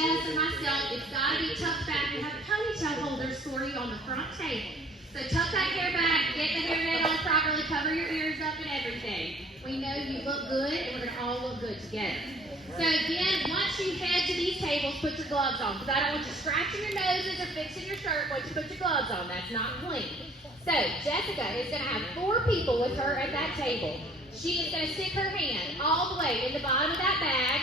Jess or myself, it's got to be tucked back. We have ponytail holders for you on the front table. So tuck that hair back, get the hairnet on properly, cover your ears up and everything. We know you look good, and we're going to all look good together. So again, once you head to these tables, put your gloves on, because I don't want you scratching your noses or fixing your shirt once you put your gloves on. That's not clean. So Jessica is going to have 4 people with her at that table. She is going to stick her hand all the way in the bottom of that bag.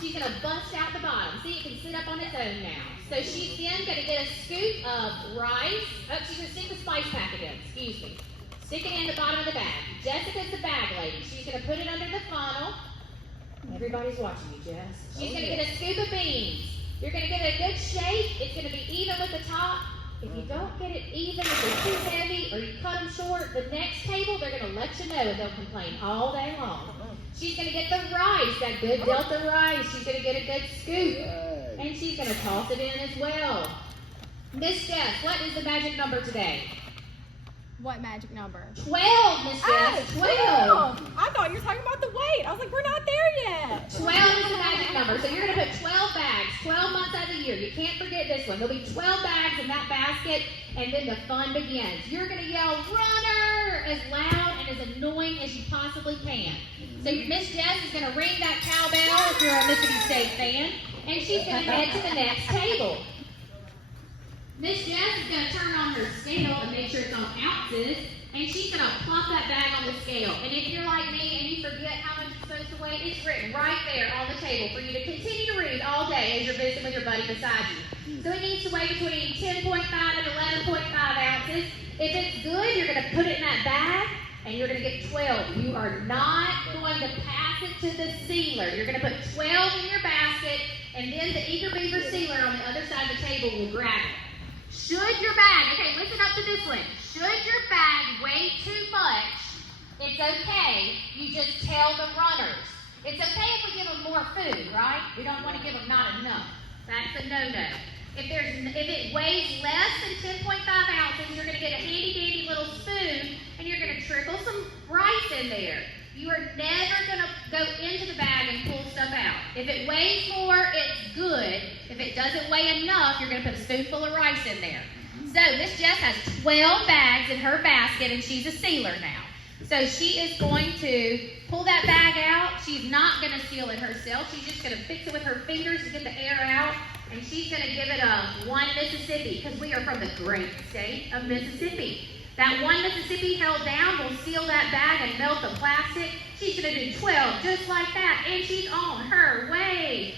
She's going to bust out the bottom. See, it can sit up on its own now. So she's then going to get a scoop of rice. Oh, she's going to stick the spice packet in. Excuse me. Stick it in the bottom of the bag. Jessica's the bag lady. She's going to put it under the funnel. Everybody's watching you, Jess. She's going to get a scoop of beans. You're going to get a good shake. It's going to be even with the top. If you don't get it even, if they're too heavy or you cut them short, the next table, they're going to let you know and they'll complain all day long. She's going to get the rice, that good Delta rice. She's going to get a good scoop. And she's going to toss it in as well. Miss Jess, what is the magic number today? What magic number? 12, Miss Jess. 12. I thought you were talking about the weight. I was like, we're not there yet. 12 is the magic number. So you're going to put 12 bags, 12 months out of the year. You can't forget this one. There'll be 12 bags in that basket, and then the fun begins. You're going to yell, runner, as loud and as annoying as you possibly can. So Miss Jess is going to ring that cowbell if you're a Mississippi State fan, and she's going to head to the next table. Miss Jess is going to turn on her scale and make sure it's on ounces, and she's going to plop that bag on the scale. And if you're like me and you forget how much you're supposed to weigh, it's written right there on the table for you to continue to read all day as you're visiting with your buddy beside you. So it needs to weigh between 10.5 and 11.5 ounces. If it's good, you're going to put it in that bag, and you're going to get 12. You are not going to pass it to the sealer. You're going to put 12 in your basket, and then the Eager Beaver sealer on the other side of the table will grab it. Should your bag, okay, listen up to this one. Should your bag weigh too much, it's okay. You just tell the runners. It's okay if we give them more food, right? We don't want to give them not enough. That's a no-no. If it weighs less than 10.5 ounces, you're going to get a handy-dandy little spoon, and you're going to trickle some rice in there. You are never going to go into the bag and pull stuff out. If it weighs more, it's good. If it doesn't weigh enough, you're going to put a spoonful of rice in there. So Miss Jess has 12 bags in her basket, and she's a sealer now. So she is going to pull that bag out. She's not going to seal it herself. She's just going to fix it with her fingers to get the air out, and she's going to give it a 1 Mississippi, because we are from the great state of Mississippi. That 1 Mississippi held down will seal that bag and melt the plastic. She's going to do 12 just like that, and she's on her way.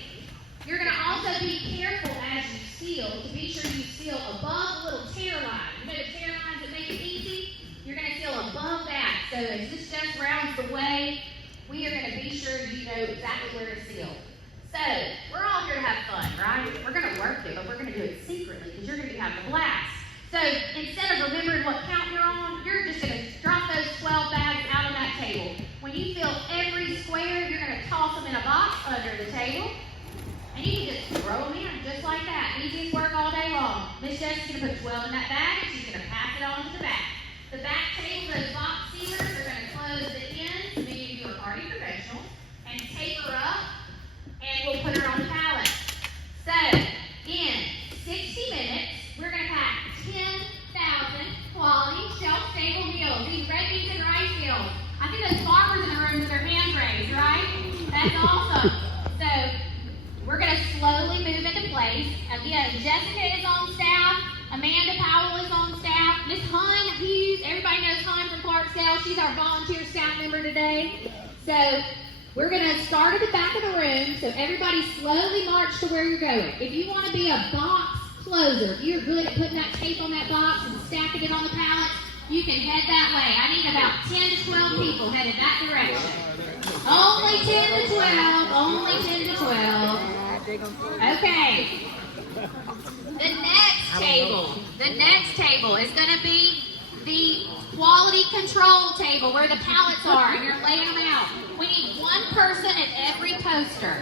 You're going to also be careful as you seal to be sure you seal above the little tear line. You know the tear lines that make it easy? You're going to seal above that. So as this just rounds the way, we are going to be sure you know exactly where to seal. So we're all here to have fun, right? We're going to work it, but we're going to do it secretly because you're going to be having a blast. So instead of remembering what count you're on, you're just going to drop those 12 bags out on that table. When you fill every square, you're going to toss them in a box under the table. And you can just throw them in just like that. Easiest work all day long. Miss Jess is going to put 12 in that bag, and she's going to pass it on to the back. The back table, those box sealers, are going to close the ends, many of you are already professionals, and taper up, and we'll put her on the pallet. So, in 60 minutes, we're going to pack 10,000 quality shelf-stable meals. These red beans and rice meals. I think those farmers in the room with their hands raised, right? That's awesome. So, we're going to slowly move into place. Again, Jessica is on staff. Amanda Powell is on staff. Miss Hun Hughes, everybody knows Hun from Clarksdale. She's our volunteer staff member today. So, we're going to start at the back of the room, so everybody slowly march to where you're going. If you want to be a box closer, if you're good at putting that tape on that box and stacking it on the pallets, you can head that way. I need about 10 to 12 people headed that direction. Only 10 to 12. Only 10 to 12. Okay. The next table is going to be the quality control table where the pallets are and you're laying them out. We need one person at every poster.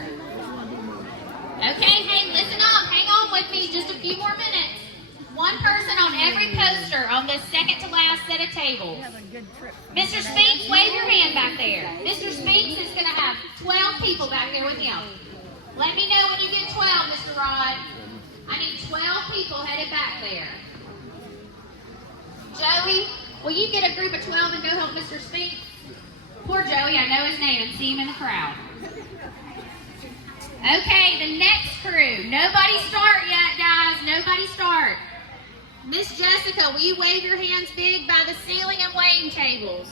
Okay, hey, listen up. Hang on with me just a few more minutes. One person on every poster on this second to last set of tables. Mr. Spinks, wave your hand back there. Mr. Spinks is going to have 12 people back there with him. Let me know when you get 12, Mr. Ross. Will you get a group of 12 and go help Mr. Spinks? Poor Joey, I know his name and see him in the crowd. Okay, the next crew. Nobody start yet, guys. Nobody start. Miss Jessica, will you wave your hands big by the ceiling and weighing tables?